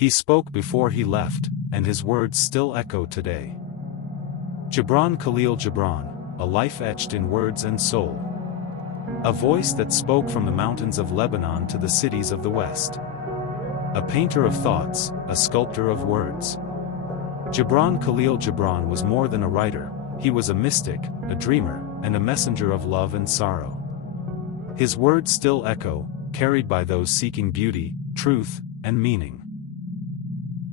He spoke before he left, and his words still echo today. Gibran, Kahlil Gibran, a life etched in words and soul. A voice that spoke from the mountains of Lebanon to the cities of the West. A painter of thoughts, a sculptor of words. Gibran, Kahlil Gibran was more than a writer, he was a mystic, a dreamer, and a messenger of love and sorrow. His words still echo, carried by those seeking beauty, truth, and meaning.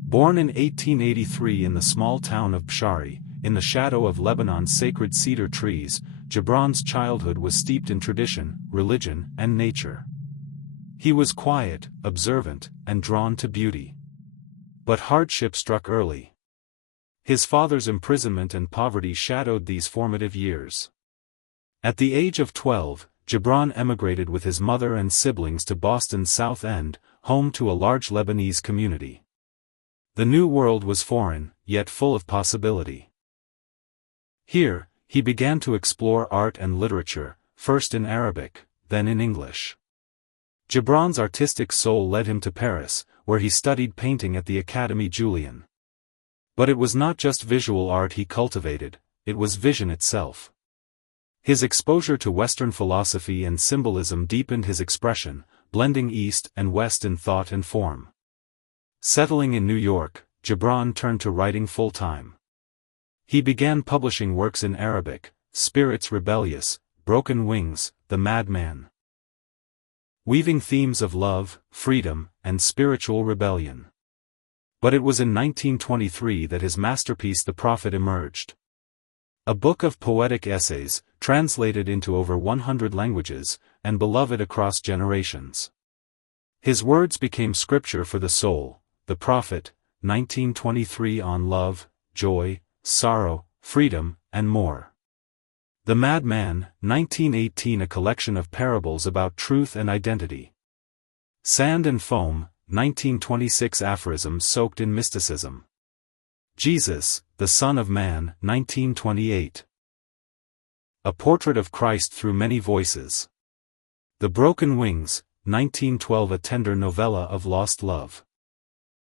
Born in 1883 in the small town of Bshari, in the shadow of Lebanon's sacred cedar trees, Gibran's childhood was steeped in tradition, religion, and nature. He was quiet, observant, and drawn to beauty. But hardship struck early. His father's imprisonment and poverty shadowed these formative years. At the age of 12, Gibran emigrated with his mother and siblings to Boston's South End, home to a large Lebanese community. The new world was foreign, yet full of possibility. Here, he began to explore art and literature, first in Arabic, then in English. Gibran's artistic soul led him to Paris, where he studied painting at the Académie Julian. But it was not just visual art he cultivated, it was vision itself. His exposure to Western philosophy and symbolism deepened his expression, blending East and West in thought and form. Settling in New York, Gibran turned to writing full-time. He began publishing works in Arabic, Spirits Rebellious, Broken Wings, The Madman, weaving themes of love, freedom, and spiritual rebellion. But it was in 1923 that his masterpiece The Prophet emerged. A book of poetic essays, translated into over 100 languages, and beloved across generations. His words became scripture for the soul. The Prophet, 1923, on love, joy, sorrow, freedom, and more. The Madman, 1918, a collection of parables about truth and identity. Sand and Foam, 1926, aphorisms soaked in mysticism. Jesus, the Son of Man, 1928. A portrait of Christ through many voices. The Broken Wings, 1912, a tender novella of lost love.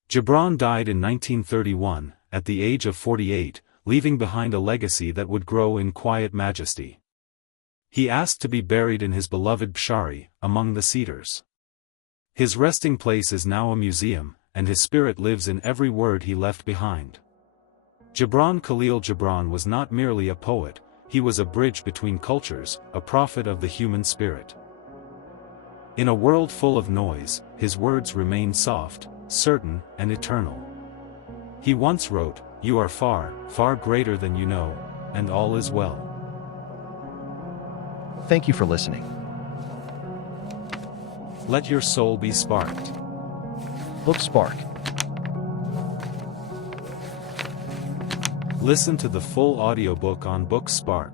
Gibran died in 1931, at the age of 48, leaving behind a legacy that would grow in quiet majesty. He asked to be buried in his beloved Bshari, among the cedars. His resting place is now a museum, and his spirit lives in every word he left behind. Gibran, Kahlil Gibran was not merely a poet, he was a bridge between cultures, a prophet of the human spirit. In a world full of noise, his words remain soft, certain, and eternal. He once wrote, "You are far, far greater than you know, and all is well." Thank you for listening. Let your soul be sparked. Book Spark. Listen to the full audiobook on Book Spark.